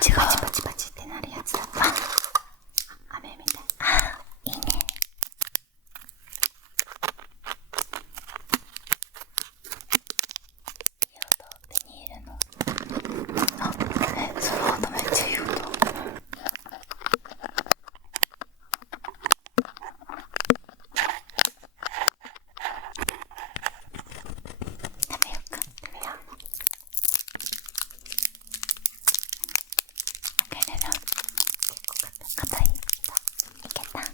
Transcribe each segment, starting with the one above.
違う。パチパチパチってなるやつだった。飴みたい。いいね。いい音、ビニールの。その音めっちゃいい音。食べようか。食べよう。硬い。いけた。じ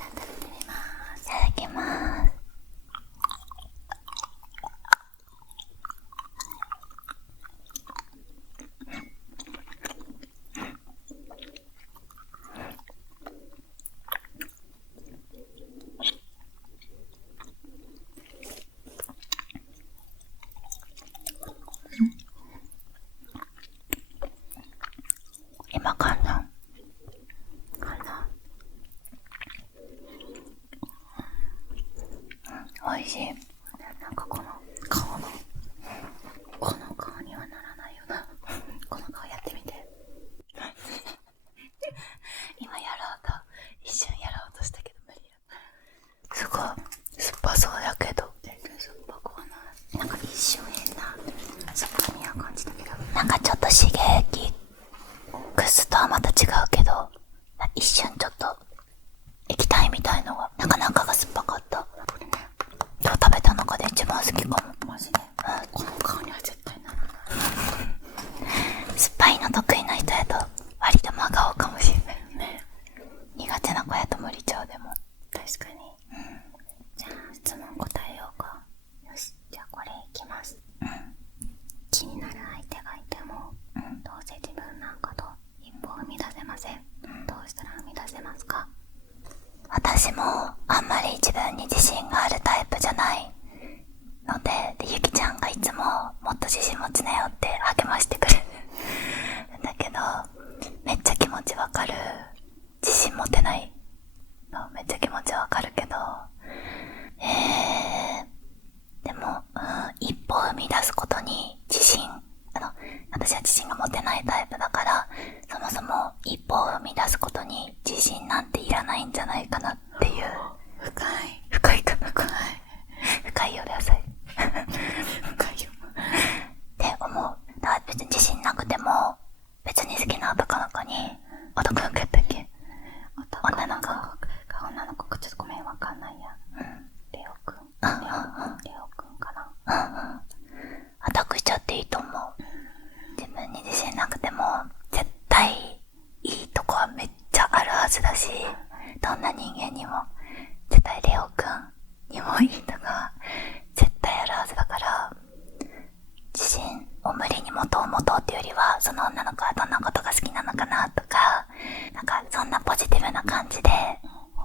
ゃあ食べてみます。いただきます。今かな美味しい。なんかこの顔のこの顔にはならないよな。この顔やってみて。今やろうと一瞬やろうとしたけど無理や。すごい酸っぱそうやけど全然酸っぱくはない。なんか一瞬変な酸っぱみは感じたけど、なんかちょっと刺激クスとはまた違うけど、一瞬ちょっと液体みたいのがなかなかが酸っぱかった。これね、今日食べた中で一番好きかも。マジで、この顔には絶対ならない。酸っぱいの得意な人やと割と真顔かもしれないね。苦手な子やと無理ちゃう。でも確かに。じゃあ質問答えようか。よし、じゃあこれいきます。気になる相手がいても、どうせ自分なんかと一歩踏み出せません。どうしたら踏み出せますか？私もあんまり自分に自信があるタイプじゃないので、ゆきちゃんがいつももっと自信持ちなよって励ましてくれるだけど、めっちゃ気持ちわかる。自信持てないのめっちゃ気持ちわかるけど、でも、一歩踏み出すことに自信、私は自信が持てないタイプだから、そもそも一歩を踏み出すことに自信なんていらないんじゃないかなっていう。深いかな。深いよ、野菜深いよって思う。だから別に自信なくても、別に好きな男の子に、男の子やったっけ？女の子かちょっとごめん、わかんないや。レオくんかな。アタックしちゃっていいと思う。自分に自信なくても絶対いいとこはめっちゃあるはずだし、どんな人間にも絶対レオくんにもいいとこは絶対あるはずだから、自信を無理に持とうっていうよりは、その女の子はどんなことが好きなのかなとか、なんかそんなポジティブな感じで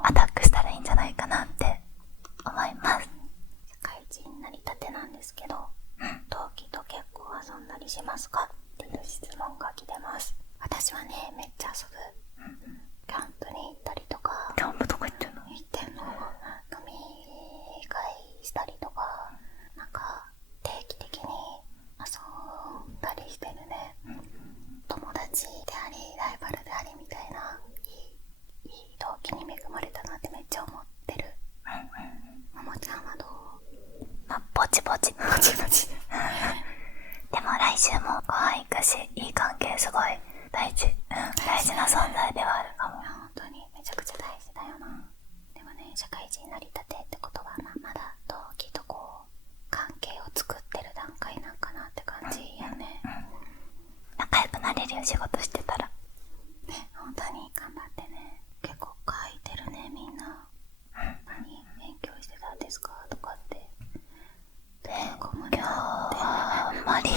アタックしたらいいんじゃないかなって思います。社会人になりたてなんですけど、同期と結構遊んだりしますかっていう質問が来てます。私はね、めっちゃ遊ぶ。キャンプに行ったりとか。キャンプとか行ってんの？飲み会したりとか、なんか定期的に遊んだりしてるね。友達でありライバルでありみたいな、いい同期に恵まれたなってめっちゃ思ってる。ももちゃんはどう？ぼちぼちでも来週もご飯行くし、いい関係すごい大事な存在ではあるかも。本当にめちゃくちゃ大事だよな。でもね、社会人になりたてってことは、まだ同期とこう関係を作ってる段階なんかなって感じやね。仲良くなれるよ、仕事してたらね。本当に頑張ってね。結構書いてるね、みんな。何勉強してたんですかとかって。勉強はあんまり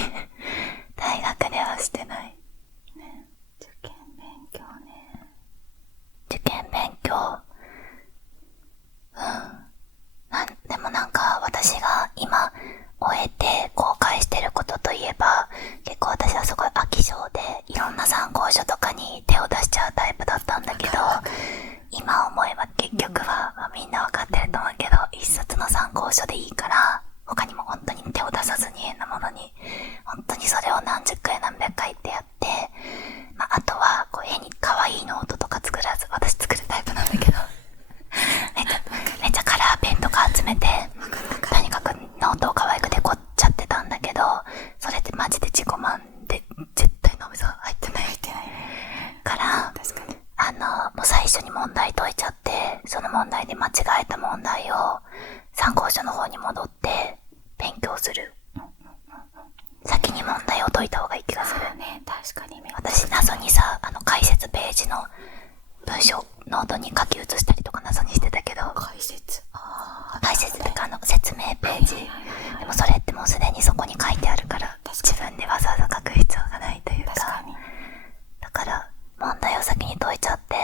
大学ではしてないね。受験勉強ね。受験勉強、でもなんか私が今終えて後悔してることといえば、結構私はすごい飽き性でいろんな参考書とかに手を出しちゃうタイプだったんだけど、今思えば結局は、みんなわかってると思うけど、一冊の参考書でいいから他にも本当に手を出さずに緒に問題解いちゃって、その問題で間違えた問題を参考書の方に戻って勉強する。先に問題を解いた方がいい気がする。ね、確かにね。私謎にさ、解説ページの文章ノートに書き写したりとか謎にしてたけど、解説ってか説明ページ、でもそれってもうすでにそこに書いてあるから自分でわざわざ書く必要がないというか、だから問題を先に解いちゃって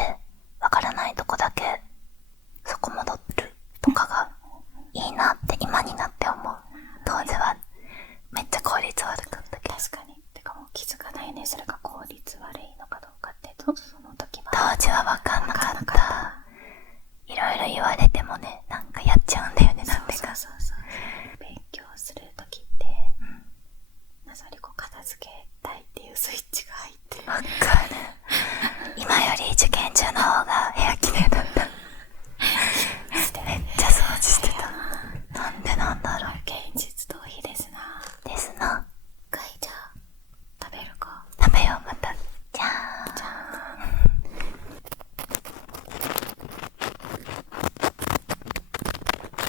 わからないとこだけそこ戻るとかがいいなって今になって思う。当時はめっちゃ効率悪かったけど。確かに。てかもう気づかないね、それが効率悪いのかどうかって。その時は当時は分かんなかった。いろいろ言われてもね、なんかやっちゃうんだよね、なんでか。そう勉強する時って、謎にこう片付けたいっていうスイッチが入ってる。わかる。今より受験中の方が部屋綺麗だった。めっちゃ掃除してた。なんでなんだろう。現実逃避ですな。ですな。じゃあ食べるか。食べよう、また。じゃあ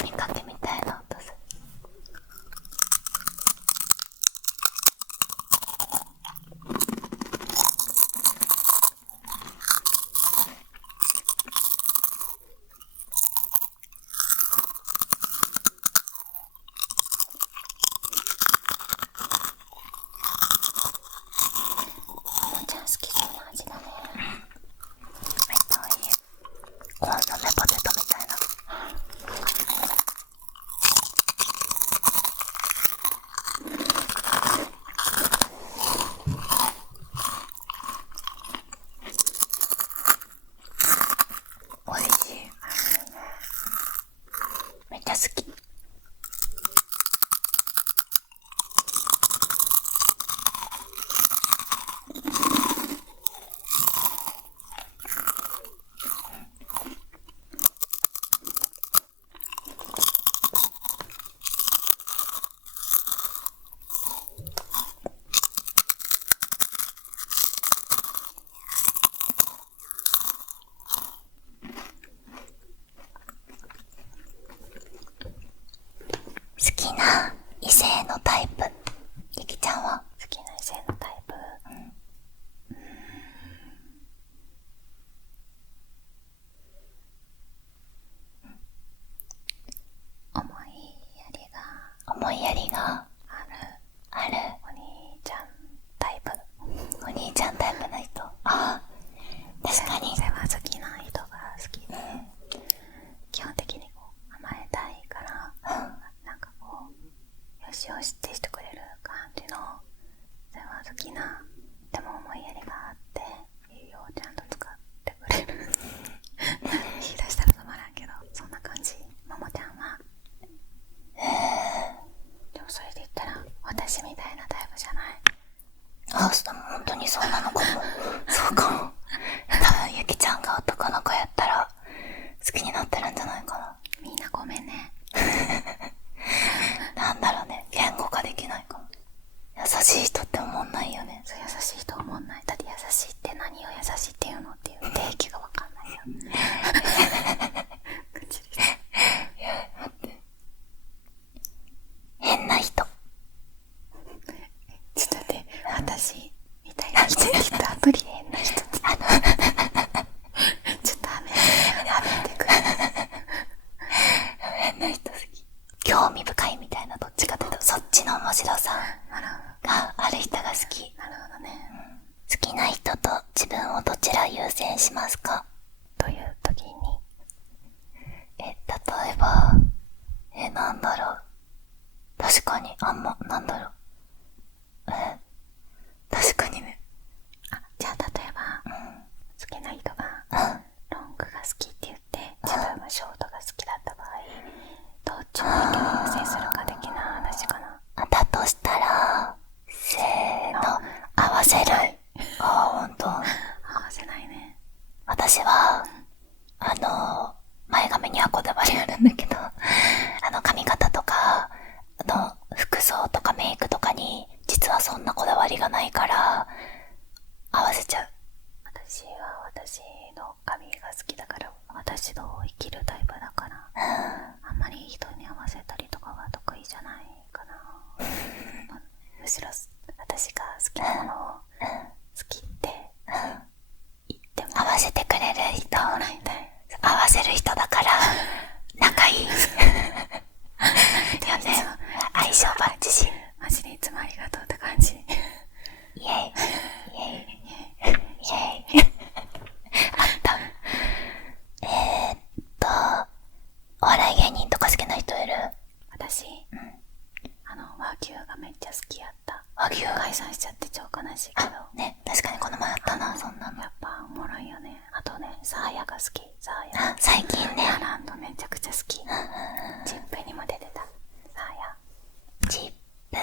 見かけみたいな音する。ももちゃん好きそうな味だね。めっちゃ美味しい。コンソメポテトみたいな。美味しい。めっちゃ好き。好きな異性のタイプ。ゆきちゃんは？好きな異性のタイプ、思いやりがある。お兄ちゃんタイプ。お兄ちゃんタイプの人。ああ、確かに。世話好きな人が好きで、基本的にこう甘えたいから、なんかこうよしよしってしてくれる感じの世話好きな、でも思いやりがあっていいよちゃんと使ってくれる言い出したら止まらんけど、そんな感じ。ももちゃんはでもそれで言ったら私みたいなタイプじゃない。本当にそうなのかも。そうかも。多分ゆきちゃんが男の子やったら好きになってるんじゃないかな。みんなごめんね。なんだろうね、言語化できないかも。優しい人って思んないよね。そう、優しいと思んない。だって優しいって何を優しいっていうのっていう定義がわかんないよ。口です。いや、待って。変な人。ちょっと待って、私みたいな人言った後に変な人。ちょっとはめてくる。変な人好き。興味深いみたいな、どっちかというとそっちの面白さがある人が好き。なるほどね。好きな人と自分をどちら優先しますか？という時に、例えばなんだろう。確かになんだろう。確かにね。じゃあ例えば、好きな人が、ロングが好きって言って自分はショートが好きだった場合、どっちの意見を優先するか的な話かな。だとしたらせーの、合わせる。ほんと。合わせないね。私は前髪にはこだわりあるんだけど、髪型とか服装とかメイクとかに実はそんなこだわりがないから合わせちゃう。私は私の髪が好きだヤが好き。サーヤ。最近ね。ラランドめちゃくちゃ好き。チップにも出てた。サーヤ。チップ。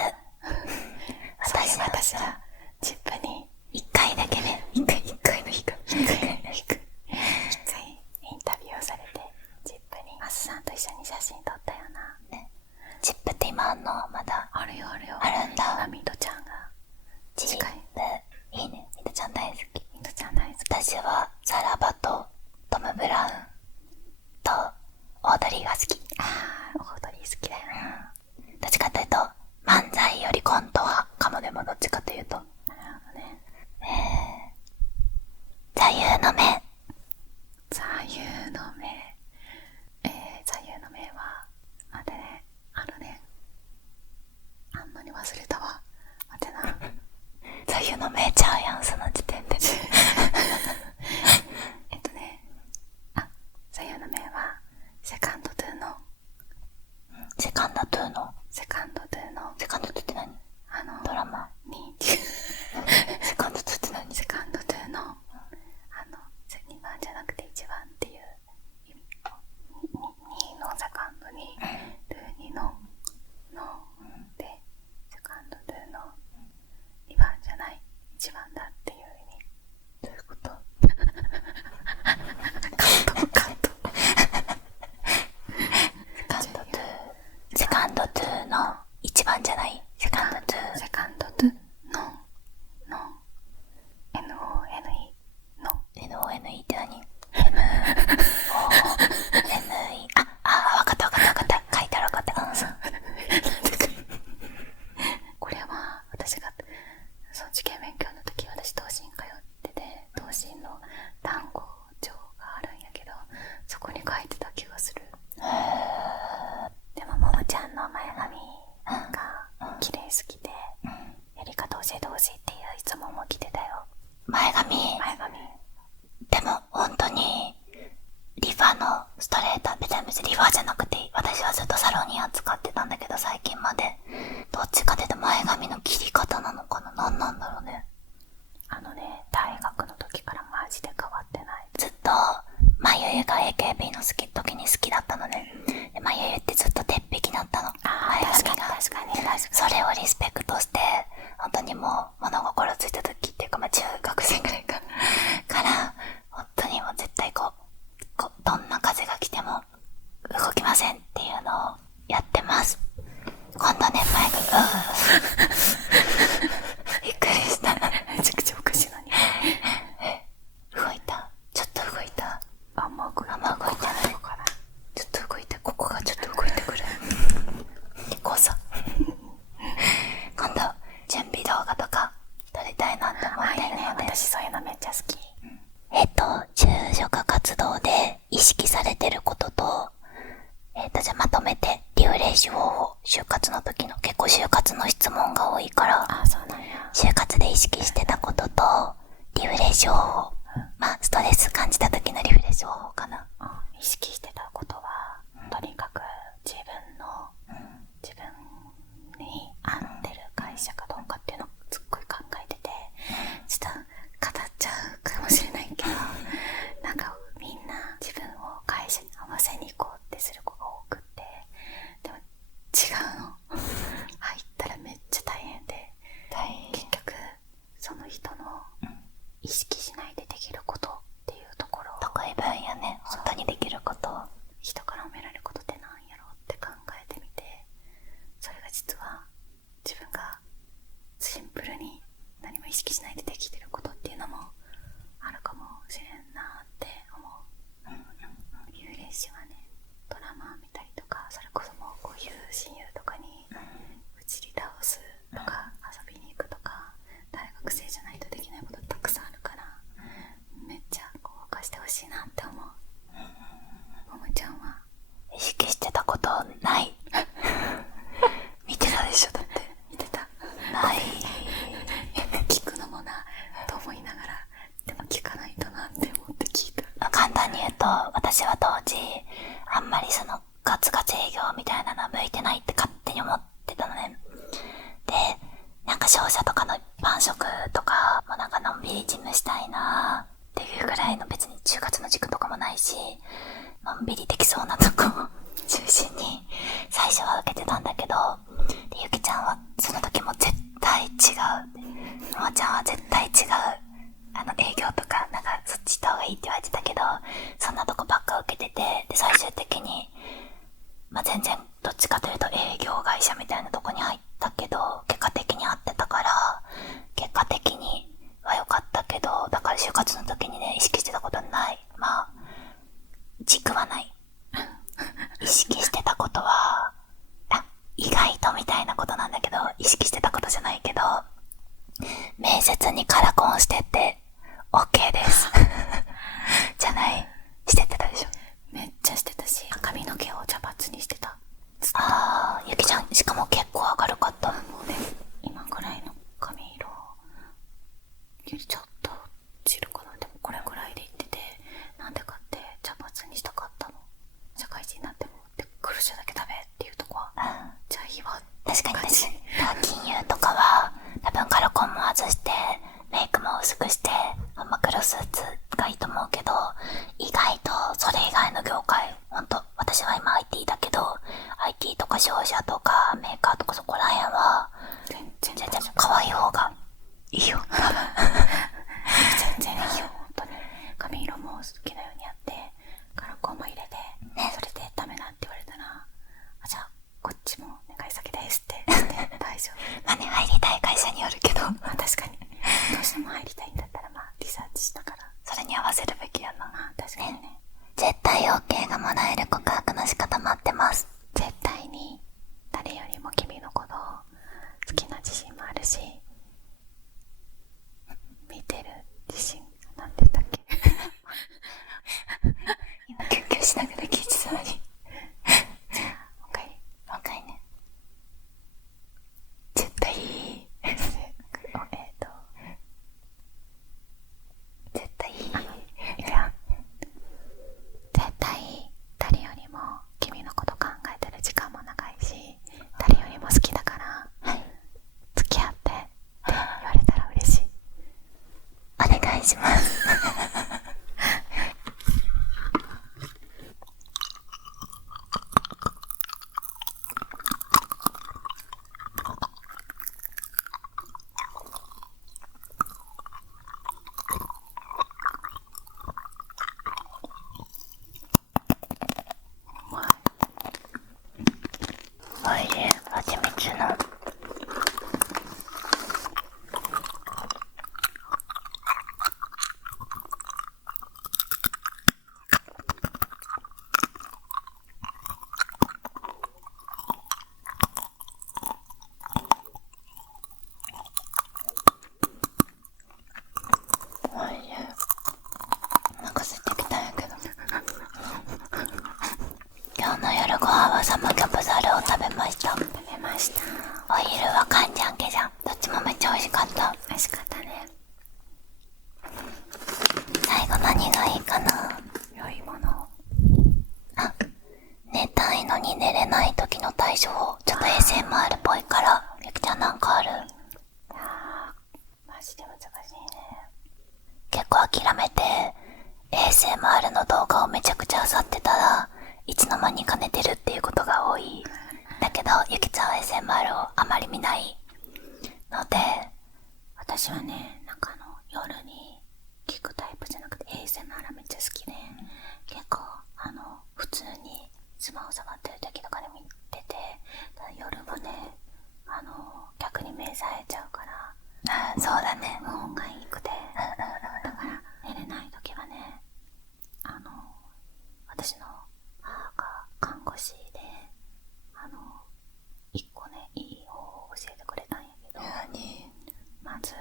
私はチップに1回だけね。1回の日か。一回インタビューをされて、チップにマスさんと一緒に写真撮ったよな。ね。チップって今まだあるよ。あるんだ。ナミトちゃんがチップ。いいね。ミトちゃん大好き。ミトちゃん大好き。私はさらばとトム・ブラウンとオードリーが好き。あー、オードリー好きだよな。どっちかというと漫才よりコント派かも。でもどっちかというとなるほどね。座右の銘。座右の銘。座右の銘は、待てね、あんのに忘れたわ。待てな。座右の銘ちゃうやん、その時点で。座右の銘は、セカンドトゥーの。セカンドトゥーの。セカンドトゥーの。セカンドトゥーって何？ドラマに、セカンドトゥーって何？セカンドトゥーの、2番じゃなくて1番っていう意味。2のセカンドに、トゥー2の、で、セカンドトゥーの2番じゃない1番だっていう意味。どういうこと？カット。セカンドトゥーの1番じゃない。セカンドトゥー。セカンドトゥーの NONE の NONE って何？ NONE わかった書いてある。わかった。これは私が受験勉強の時、私東進通ってて、東進の単語帳があるんやけど、そこに書いてた気がする。でもももちゃんの前髪が綺麗すぎて、やり方教えてほしいっていう質問も来てたよ。前髪でも本当にリファのストレート、別にリファじゃなくていい。私はずっとサロニア使ってたんだけど、最近までどっちかで前髪の切り方なのかな。何なんだろうね。大学の時からマジで変わってない。ずっとまゆゆが AKB の時に好きだったのね。でまゆゆってずっと鉄壁だったの。前髪が確かに。それをリスペクトして、本当にもう物心ついた時っていうか、中学生くらいから本当にもう絶対こうどんな風が来ても動きませんっていうのをやってます。今度ね、前髪びっくりした。めちゃくちゃおかしいのに。動いた。ちょっと動いた。あんま動いてない。ちょっと動いた。ここがちょっと動いてくる。こうさ。今度準備動画とか撮りたいなって思ってるので。私そういうのめっちゃ好き。就職活動で意識されてることと、じゃあまとめてリフレッシュ方法。就活の時の結構就活の質問が多いから、そうなんや。就活で意識してたこととリフレッシュ方法。ストレス感じた時のリフレッシュ方法かな。意識してたことは、とにかく自分に合ってる会社かどうかっていうのをすっごい考えてて、ちょっと語っちゃうかもしれないけど、みんな自分を会社に合わせに行こうってする子が多くって、でも違うの。入ったらめっちゃ大変で、結局その人の意識しないでできることっていうところを、得意分野ね。本当にできることを人から褒められることってなんやろうって考えてみて、それが実は自分がシンプルに何も意識しないでできてることっていうのもあるかもしれんなって思う。リフレッシュはね、ドラマ見たりとか、それこそもうこういう親友とかにうちり倒すとか、遊びに行くとか、大学生じゃないとできないことたくさんあるから、めっちゃこう犯してほしいなって思う。ももちゃんは意識してたことない見てたでしょ。だって見てた。ない聞くのもなと思いながら、でも聞かないとなって思って聞いた。簡単に言うと、私は当時あんまりそのガツガツ営業みたいなのは向いてないって勝手に思ってたのね。で、商社とかの一般職とかものんびり事務したいなっていうぐらいの、別に就活の軸とかもないし、のんびりできそうなとこを中心に最初は受けてたんだけど、でゆきちゃんはその時も絶対違う、のまちゃんは絶対違う、営業とかなんかそっち行った方がいいって言われてたけど、そんなとこばっか受けてて、で最終的に全然どっちかというと営業会社みたいなとこに入ったけど、結果的に合ってたから、結果的には良かったけど、だから就活の時にね、意識してたことない。軸はない。意識してたことは、意外とみたいなことなんだけど、意識してたことじゃないけど、面接にカラコンしてって OK ですじゃない、してってたでしょ。めっちゃしてたし、髪の毛を茶髪にしてた。ゆきちゃんしかも結構明るかった。もうね、今ぐらいの髪色よりちょっと散るかな。でもこれぐらいで言ってて、なんでかって茶髪にしたかったの。社会人になってもでクルシャだけ食べっていうとこは、じゃあいいわ。確かに金融とかは多分カラコンも外してメイクも薄くして黒スーツがいいと思うけど、意外とそれ以外の業界、ほんと私は今 IT だけど IT とか商社とかメーカーとかそこら辺は全然可愛い方がいいよ全然いいよ、ほんとに。髪色も好きなようにやってカラコンも入れて、それでダメだって言われたら、じゃあこっちもお願い先ですって言って大丈夫ね、入りたい会社によるけど確かにどうしても入りたいんだったらリサーチしたからそれに合わせるべきやな。確かにね。絶対 OK がもらえる告白の仕方待ってます。絶対に誰よりも君のことを好きな自信もあるし、見てる自信、なんて言ったっけ今キュッキュしながら聞いてたのにじゃあもう一回ね。絶対いい絶対いい。いくよ。絶対誰よりも君のこと考えてる時間も長いし、誰よりも好きだから、付き合ってって言われたら嬉しい。お願いしますおいしい。蜂蜜のなんか吸ってきたんやけど今日の夜ご飯はサムギョプサルを食べました。お昼はカンジャンケジャン、どっちもめっちゃ美味しかった。美味しかったね。最後何がいいかな。良いもの。寝たいのに寝れない時の対処法、ちょっと ASMR っぽいからゆきちゃんなんかある？マジで難しいね。結構諦めて ASMR の動画をめちゃくちゃ漁ってたらいつの間にか寝てるっていうことが多い。だけどゆきちゃんは ASMR をあまり見ないので、私はね、なんか夜に聞くタイプじゃなくて ASMR めっちゃ好きで、結構普通にスマホ触ってる時とかで見てて、ただ夜もね、逆に目冴えちゃうから、そうだね、無音がいいくて、だから寝れない時はね、私の母が看護師で、一個ね、いい方法を教えてくれたんやけど、まず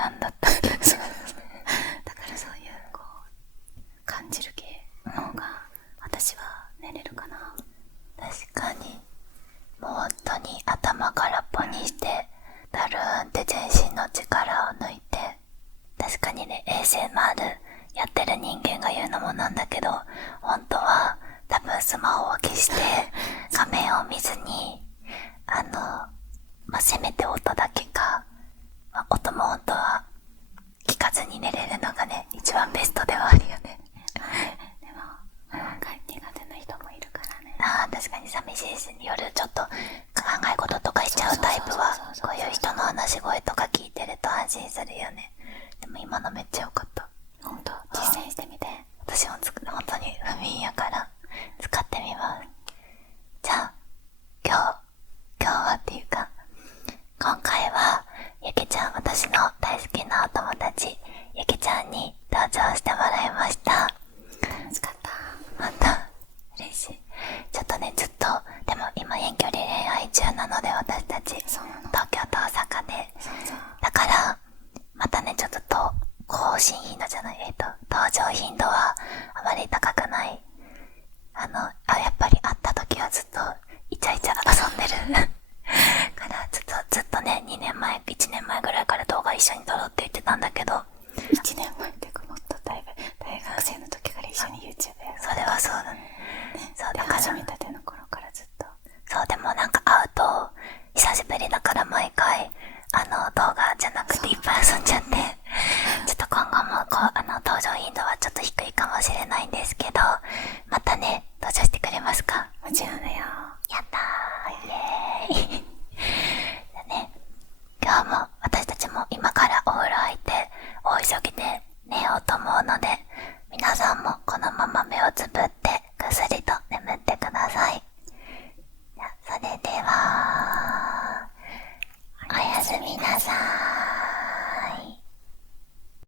なんだったっけ。だからそういうこう感じる系の方が私は寝れるかな。確かにもう本当に頭空っぽにしてだるーんって全身の力を抜いて、確かにね ASMR やってる人間が言うのもなんだけど、本当は多分スマホを消して画面を見ずにせめて音だけか、音も本当は聞かずに寝れるのがね一番ベストではあるよね。でも苦手な人もいるからね。確かに寂しいし、夜ちょっと考え事とかしちゃうタイプはこういう人の話し声とか聞いてると安心するよね。でも今のめっちゃ良かった。ほんと実践してみて。私も本当に不眠やから使ってみます。じゃあ今日はっていうか今回はゆきちゃん、私の大好きなお友達ゆきちゃんに登場してもらいました。楽しかった。また嬉しい。ちょっとねずっとでも今遠距離恋愛中なので私たち東京と大阪で、だからまたねちょっと更新頻度じゃない登場頻度はあまり高くない。やっぱり会った時はずっとイチャイチャ遊んでるからずっとね1年前ぐらいから動画一緒に撮ろうって言ってたんだけど、1年前ってかもっと大学生の時から一緒に YouTube やる。それはそうだね。そうだから始めたての頃からずっと。そう、でもなんか会うと久しぶりだから毎回動画じゃなくていっぱい遊んじゃって、ちょっと今後も登場頻度はちょっと低いかもしれないんですけど、またね登場してくれますか？もちろんだよ。やったー、イエーイでね、今日も私たちも今からお風呂入って大急ぎで寝ようと思うので、皆さんもこのまま目をつぶっ